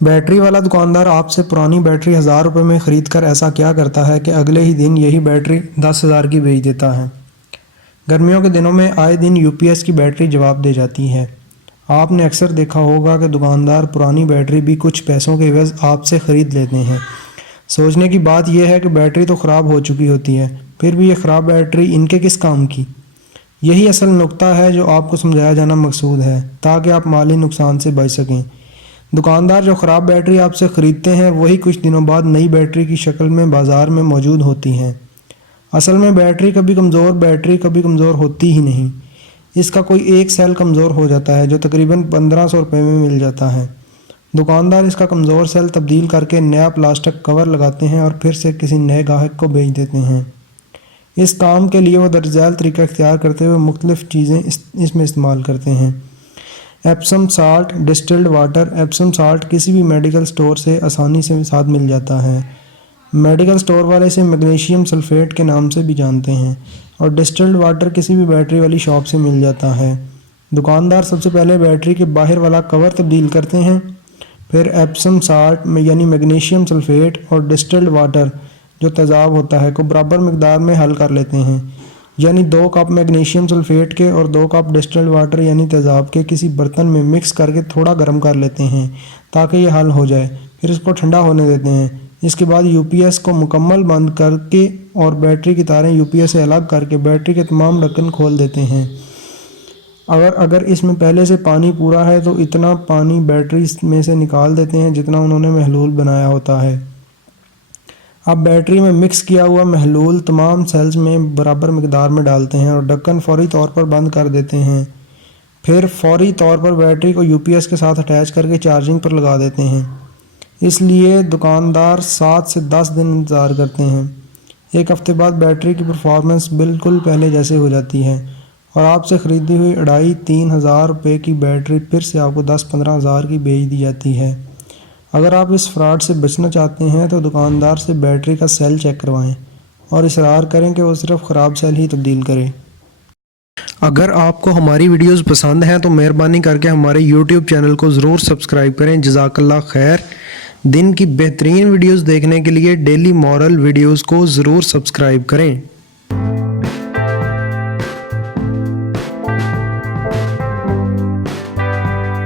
Battery والا دکاندار آپ سے پرانی بیٹری 1000 روپے میں خرید کر ایسا کیا کرتا ہے کہ اگلے ہی دن یہی بیٹری 10,000 کی بیچ دیتا ہے۔ گرمیوں کے دنوں میں آئے دن یو پی ایس کی بیٹری جواب دے جاتی ہے۔ آپ نے اکثر دیکھا ہوگا کہ دکاندار پرانی بیٹری بھی کچھ پیسوں کے عوض آپ سے خرید لیتے ہیں۔ سوچنے کی بات یہ ہے کہ بیٹری تو خراب ہو چکی ہوتی ہے، پھر بھی یہ خراب بیٹری ان کے کس کام کی؟ یہی اصل نکتہ ہے جو آپ کو سمجھایا جانا مقصود ہے، تاکہ آپ مالی نقصان سے بچ سکیں۔ دکاندار جو خراب بیٹری آپ سے خریدتے ہیں وہی کچھ دنوں بعد نئی بیٹری کی شکل میں بازار میں موجود ہوتی ہیں۔ اصل میں بیٹری کبھی کمزور ہوتی ہی نہیں۔ اس کا کوئی ایک سیل کمزور ہو جاتا ہے جو تقریباً 1500 روپے میں مل جاتا ہے۔ دکاندار اس کا کمزور سیل تبدیل کر کے نیا پلاسٹک کور لگاتے ہیں اور پھر سے کسی نئے گاہک کو بیچ دیتے ہیں۔ اس کام کے لیے وہ درج ذیل طریقہ اختیار کرتے ہوئے مختلف چیزیں اس میں استعمال کرتے ہیں۔ ایپسم سالٹ ڈسٹلڈ واٹر۔ ایپسم سالٹ کسی بھی میڈیکل سٹور سے آسانی سے ساتھ مل جاتا ہے۔ میڈیکل سٹور والے اسے میگنیشیم سلفیٹ کے نام سے بھی جانتے ہیں، اور ڈسٹلڈ واٹر کسی بھی بیٹری والی شاپ سے مل جاتا ہے۔ دکاندار سب سے پہلے بیٹری کے باہر والا کور تبدیل کرتے ہیں، پھر ایپسم سالٹ یعنی میگنیشیم سلفیٹ اور ڈسٹلڈ واٹر جو تیزاب ہوتا ہے کو برابر مقدار میں حل کر لیتے ہیں، یعنی 2 کپ میگنیشیم سلفیٹ کے اور 2 کپ ڈسٹلڈ واٹر یعنی تیزاب کے کسی برتن میں مکس کر کے تھوڑا گرم کر لیتے ہیں تاکہ یہ حل ہو جائے۔ پھر اس کو ٹھنڈا ہونے دیتے ہیں۔ اس کے بعد یو پی ایس کو مکمل بند کر کے اور بیٹری کی تاریں یو پی ایس سے الگ کر کے بیٹری کے تمام ڈھکن کھول دیتے ہیں۔ اگر اس میں پہلے سے پانی پورا ہے تو اتنا پانی بیٹری میں سے نکال دیتے ہیں جتنا انہوں نے محلول بنایا ہوتا ہے۔ اب بیٹری میں مکس کیا ہوا محلول تمام سیلز میں برابر مقدار میں ڈالتے ہیں اور ڈھکن فوری طور پر بند کر دیتے ہیں۔ پھر فوری طور پر بیٹری کو یو پی ایس کے ساتھ اٹیچ کر کے چارجنگ پر لگا دیتے ہیں۔ اس لیے دکاندار 7 سے 10 دن انتظار کرتے ہیں۔ ایک ہفتے بعد بیٹری کی پرفارمنس بالکل پہلے جیسے ہو جاتی ہے اور آپ سے خریدی ہوئی 2,500-3 ہزار روپے کی بیٹری پھر سے آپ کو 10-15 ہزار کی بیچ دی جاتی ہے۔ اگر آپ اس فراڈ سے بچنا چاہتے ہیں تو دکاندار سے بیٹری کا سیل چیک کروائیں اور اصرار کریں کہ وہ صرف خراب سیل ہی تبدیل کرے۔ اگر آپ کو ہماری ویڈیوز پسند ہیں تو مہربانی کر کے ہمارے یوٹیوب چینل کو ضرور سبسکرائب کریں۔ جزاک اللہ خیر۔ دن کی بہترین ویڈیوز دیکھنے کے لیے ڈیلی مورل ویڈیوز کو ضرور سبسکرائب کریں۔